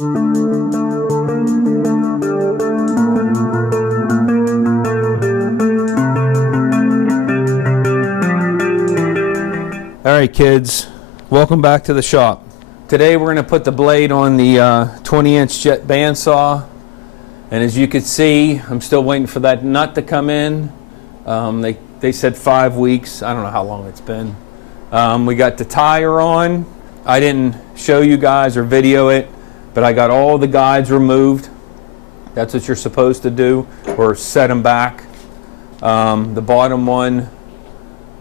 Alright kids, welcome back to the shop. Today we're going to put the blade on the 20-inch jet bandsaw, and as you can see, I'm still waiting for that nut to come in. They said 5 weeks. I don't know how long it's been. We got the tire on. I didn't show you guys or video it, but I got all the guides removed. That's what you're supposed to do, or set them back. The bottom one,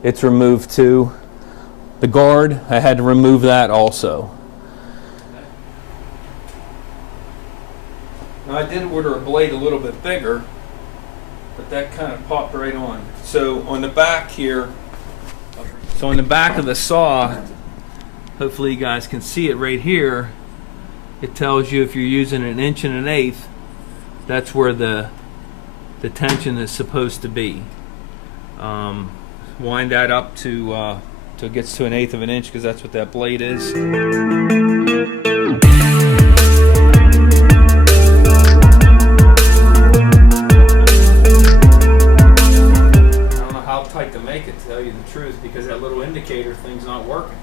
it's removed too. The guard, I had to remove that also. Now I did order a blade a little bit bigger, but that kind of popped right on. So on the back here, so on the back of the saw, hopefully you guys can see it right here, it tells you if you're using 1 1/8 inches, that's where the tension is supposed to be. Wind that up to till it gets to 1/8 of an inch, because that's what that blade is. I don't know how tight to make it, to tell you the truth, because that little indicator thing's not working.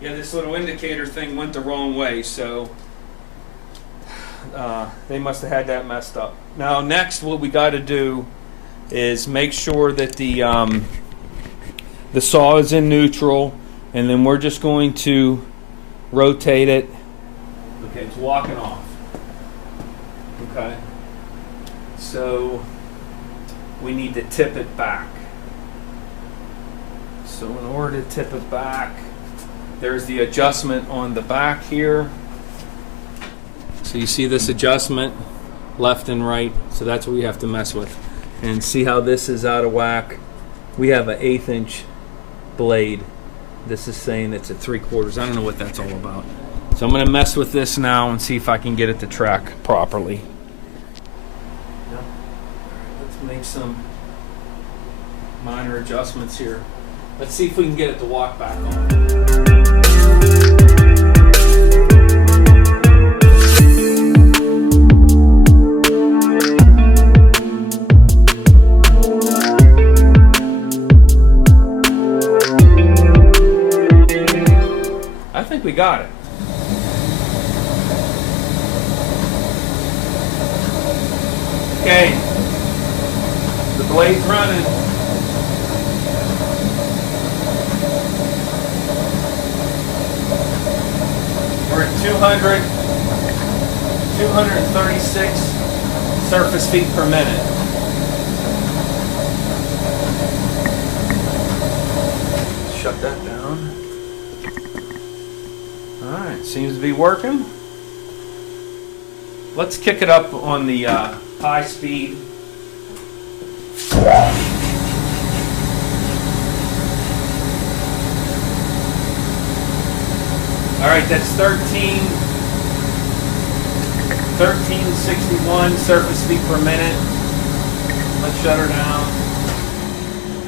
Yeah, this little indicator thing went the wrong way, so they must have had that messed up. Now next, what we got to do is make sure that the saw is in neutral, and then we're just going to rotate it. Okay, it's walking off. Okay, so we need to tip it back. So in order to tip it back, there's the adjustment on the back here. So you see this adjustment left and right, so that's what we have to mess with. And see how this is out of whack. We have an 1/8 inch blade. This is saying it's at 3/4. I don't know what that's all about. So I'm going to mess with this now and see if I can get it to track properly. Yep. Let's make some minor adjustments here. Let's see if we can get it to walk back on. I think we got it. Okay, the blade's running. We're at 236 surface feet per minute. Shut that down. Alright, seems to be working. Let's kick it up on the high speed. Alright, that's 1361 surface feet per minute. Let's shut her down.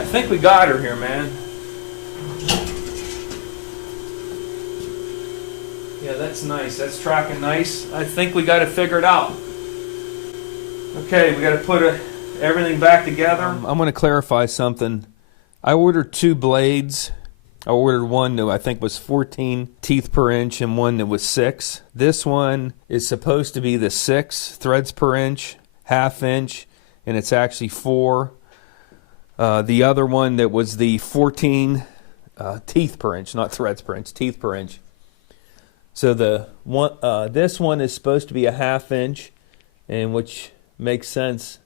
I think we got her here, man. Yeah, that's nice. That's tracking nice. I think we got it figured out. Okay, we got to put everything back together. I'm going to clarify something. I ordered 2 blades. I ordered one that I think was 14 teeth per inch and one that was 6. This one is supposed to be the 6 threads per inch, 1/2 inch, and it's actually 4. The other one that was the 14 teeth per inch, not threads per inch, teeth per inch. So the one, this one is supposed to be a 1/2 inch, and which makes sense,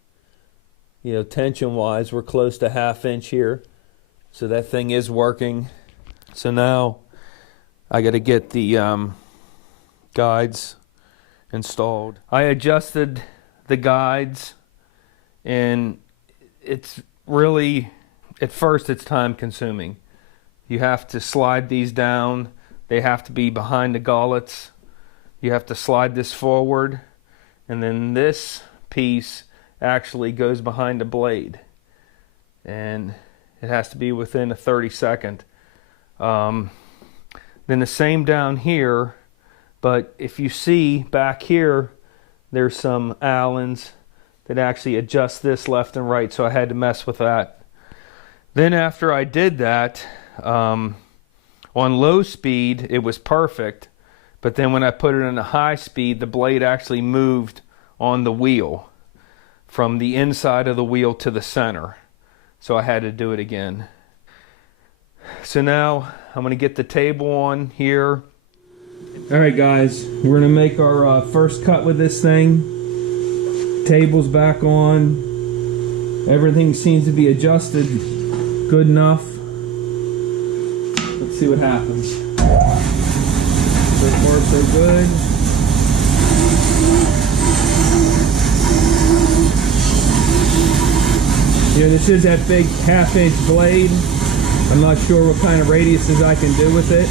you know, tension-wise. We're close to 1/2 inch here, so that thing is working. So now I got to get the guides installed. I adjusted the guides, and it's really, at first it's time-consuming. You have to slide these down. They have to be behind the gullets. You have to slide this forward, and then this piece actually goes behind the blade, and it has to be within a 30-second. Then the same down here, But if you see back here, there's some Allens that actually adjust this left and right, so I had to mess with that. Then after I did that, on low speed, it was perfect. But then when I put it in a high speed, the blade actually moved on the wheel from the inside of the wheel to the center. So I had to do it again. So now I'm going to get the table on here. Alright guys, we're going to make our first cut with this thing. Table's back on. Everything seems to be adjusted good enough. Let's see what happens. So far so good. You know, this is that big 1/2-inch blade. I'm not sure what kind of radiuses I can do with it.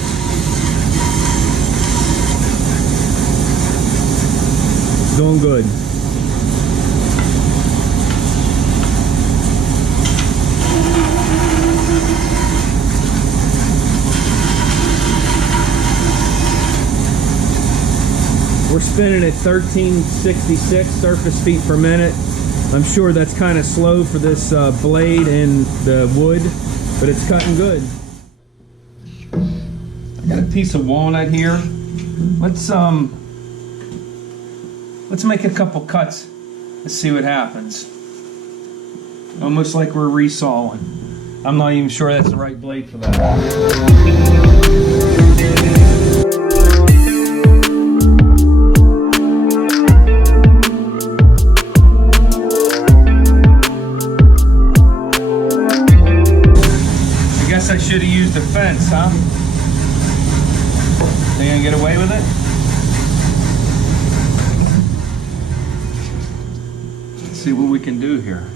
Doing good. We're spinning at 1366 surface feet per minute. I'm sure that's kind of slow for this blade and the wood, but it's cutting good. I got a piece of walnut here. Let's make a couple cuts. Let's see what happens. Almost like we're resawing. I'm not even sure that's the right blade for that. I should have used a fence, huh? They gonna get away with it? Let's see what we can do here.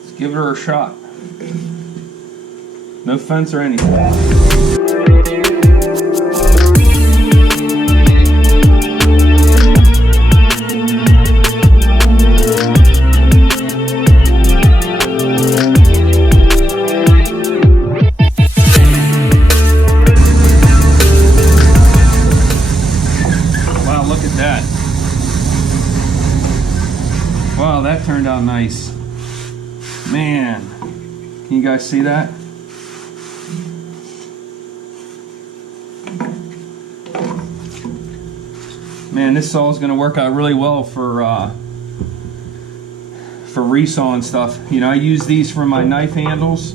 Let's give her a shot. No fence or anything. Wow, that turned out nice. Man, can you guys see that? Man, this saw is going to work out really well for resawing stuff. You know, I use these for my knife handles,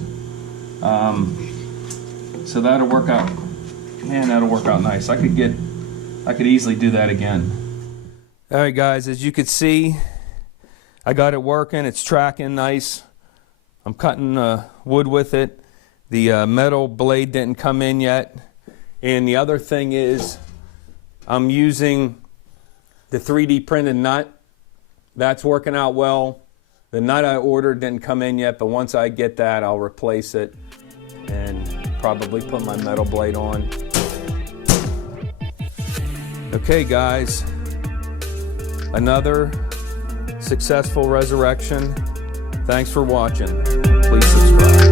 so that'll work out. Man, that'll work out nice. I could easily do that again. All right, guys, as you can see, I got it working. It's tracking nice. I'm cutting wood with it. The metal blade didn't come in yet. And the other thing is I'm using the 3D printed nut. That's working out well. The nut I ordered didn't come in yet, but once I get that, I'll replace it and probably put my metal blade on. Okay, guys. Another successful resurrection. Thanks for watching. Please subscribe.